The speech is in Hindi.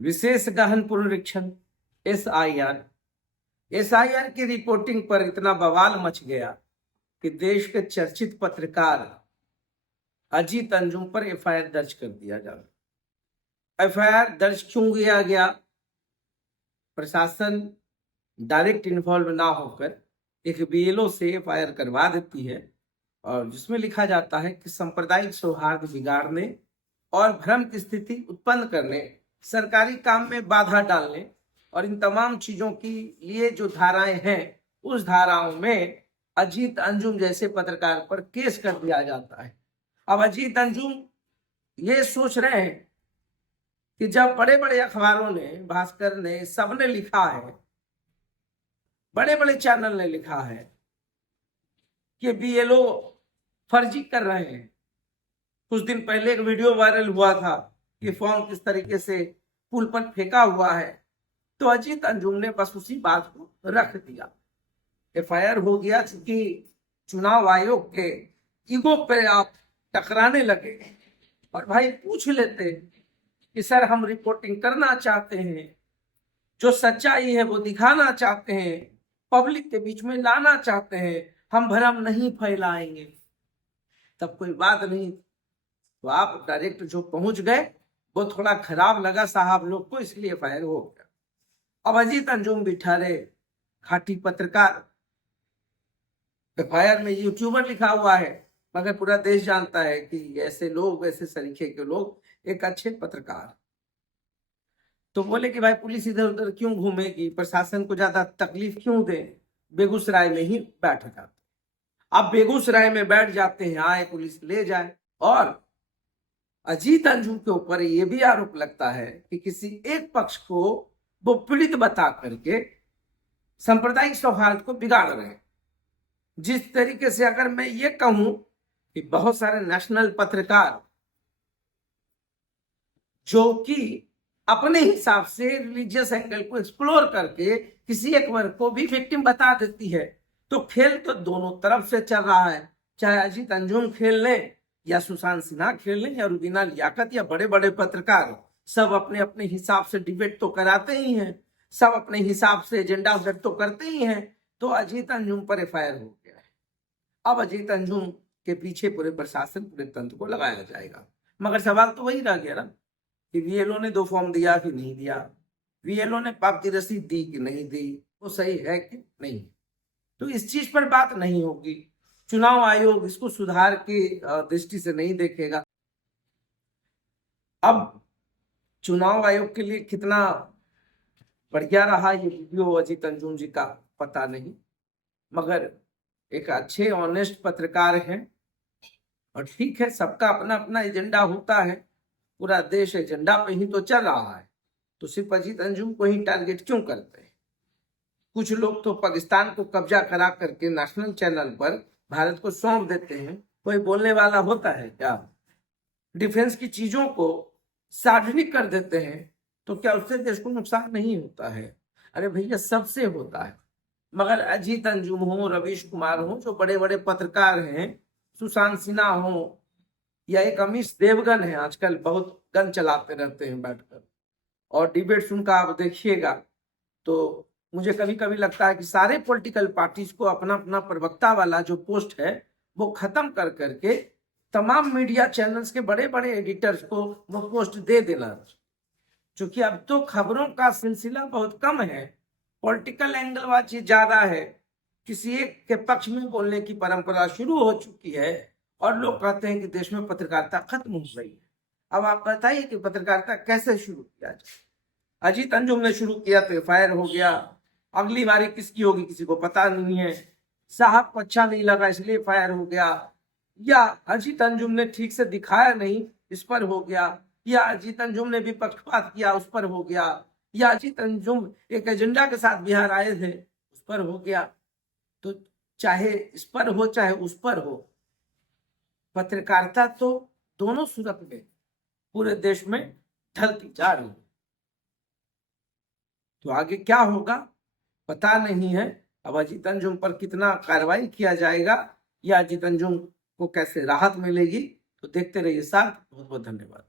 विशेष गहन पुनरीक्षण एसआईआर की रिपोर्टिंग पर इतना बवाल मच गया कि देश के चर्चित पत्रकार अजीत अंजुम पर एफआईआर दर्ज कर दिया जाए। एफआईआर दर्ज क्यों किया गया? प्रशासन डायरेक्ट इन्वॉल्व ना होकर एक बीएलओ से एफआईआर करवा देती है और जिसमें लिखा जाता है कि सांप्रदायिक सौहार्द बिगाड़ने और भ्रम की स्थिति उत्पन्न करने, सरकारी काम में बाधा डालने और इन तमाम चीजों की लिए जो धाराएं हैं उस धाराओं में अजीत अंजुम जैसे पत्रकार पर केस कर दिया जाता है। अब अजीत अंजुम ये सोच रहे हैं कि जब बड़े बड़े अखबारों ने, भास्कर ने, सबने लिखा है, बड़े बड़े चैनल ने लिखा है कि बीएलओ फर्जी कर रहे हैं। कुछ दिन पहले एक वीडियो वायरल हुआ था कि फॉर्म किस तरीके से पुल पर फेंका हुआ है, तो अजीत अंजुम ने बस उसी बात को रख दिया। एफआईआर हो गया क्योंकि चुनाव आयोग के ईगो पे आप टकराने लगे और भाई पूछ लेते कि सर हम रिपोर्टिंग करना चाहते हैं, जो सच्चाई है वो दिखाना चाहते हैं, पब्लिक के बीच में लाना चाहते हैं, हम भ्रम नहीं फैलाएंगे, तब कोई बात नहीं। तो आप डायरेक्ट जो पहुंच गए वो थोड़ा खराब लगा साहब लोग को, इसलिए एफआईआर हो गया। अब अजीत अंजुम भी ठहरे खाटी पत्रकार। एफआईआर में यूट्यूबर लिखा हुआ है, मगर पूरा देश जानता है कि ऐसे लोग, ऐसे सरीखे के लोग एक अच्छे पत्रकार। तो बोले कि भाई पुलिस इधर उधर क्यों घूमेगी, प्रशासन को ज्यादा तकलीफ क्यों दे, बेगूसराय में ही बैठ जाते। अब बेगूसराय में बैठ जाते हैं, आए पुलिस ले जाए। और अजीत अंजुम के ऊपर यह भी आरोप लगता है कि किसी एक पक्ष को वो पीड़ित बता करके सांप्रदायिक सौहार्द को बिगाड़ रहे हैं। जिस तरीके से अगर मैं ये कहूं कि बहुत सारे नेशनल पत्रकार जो कि अपने हिसाब से रिलीजियस एंगल को एक्सप्लोर करके किसी एक वर्ग को भी विक्टिम बता देती है, तो खेल तो दोनों तरफ से चल रहा है। चाहे अजीत अंजुम खेल लें या सुशांत सिन्हा खेल लें या रुबीना लियाकत या बड़े बड़े पत्रकार, सब अपने अपने हिसाब से डिबेट तो कराते ही हैं, सब अपने हिसाब से एजेंडा सेट तो करते ही हैं। तो अजीत अंजुम पर एफआईआर हो गया है। अब अजीत अंजुम के पीछे पूरे प्रशासन, पूरे तंत्र को लगाया जाएगा। मगर सवाल तो वही रह गया ना कि वीएलओ ने 2 फॉर्म दिया कि नहीं दिया, वीएलओ ने पाप की रसीद दी कि नहीं दी, वो सही है कि नहीं। तो इस चीज पर बात नहीं होगी। चुनाव आयोग इसको सुधार की दृष्टि से नहीं देखेगा। अब चुनाव आयोग के लिए कितना बढ़िया रहा ये वीडियो अजीत अंजुम जी का पता नहीं, मगर एक अच्छे ऑनेस्ट पत्रकार हैं। और ठीक है, सबका अपना अपना एजेंडा होता है, पूरा देश एजेंडा पे ही तो चल रहा है, तो सिर्फ अजीत अंजुम को ही टारगेट क्यों करते हैं? कुछ लोग तो पाकिस्तान को कब्जा करा करके नेशनल चैनल पर भारत को सौंप देते हैं। कोई बोलने वाला होता है क्या? डिफेंस की चीजों को सार्वजनिक कर देते हैं, तो क्या उससे देश को नुकसान नहीं होता है? अरे भैया, सबसे होता है। मगर अजीत अंजुम हो, रवीश कुमार हो, जो बड़े बड़े पत्रकार हैं, सुशांत सिन्हा हो या एक अमीश देवगन है, आजकल बहुत गन चलाते रहते हैं बैठकर, और डिबेट सुनकर आप देखिएगा तो मुझे कभी कभी लगता है कि सारे पॉलिटिकल पार्टीज को अपना अपना प्रवक्ता वाला जो पोस्ट है वो खत्म कर करके तमाम मीडिया चैनल्स के बड़े बड़े एडिटर्स को वो पोस्ट दे देना, क्योंकि अब तो खबरों का सिलसिला बहुत कम है, पॉलिटिकल एंगल वाची ज्यादा है, किसी एक के पक्ष में बोलने की परंपरा शुरू हो चुकी है और लोग कहते हैं कि देश में पत्रकारिता खत्म हो गई है। अब आप बताइए कि पत्रकारिता कैसे शुरू किया जाए? अजीत अंजुम ने शुरू किया तो एफआईआर हो गया, अगली बारी किसकी होगी किसी को पता नहीं है, साहब को अच्छा नहीं लगा इसलिए एफआईआर हो गया, या अजीत अंजुम ने ठीक से दिखाया नहीं इस पर हो गया, या अजीत अंजुम ने भी पक्षपात किया उस पर हो गया, या अजीत अंजुम एक एजेंडा के साथ बिहार आए थे उस पर हो गया। तो चाहे इस पर हो चाहे उस पर हो, पत्रकारिता तो दोनों सूरत में पूरे देश में ढलती जा रही है। तो आगे क्या होगा पता नहीं है। अब अजीत अंजुम पर कितना कार्रवाई किया जाएगा या अजीत अंजुम को कैसे राहत मिलेगी, तो देखते रहिए साथ। बहुत बहुत धन्यवाद।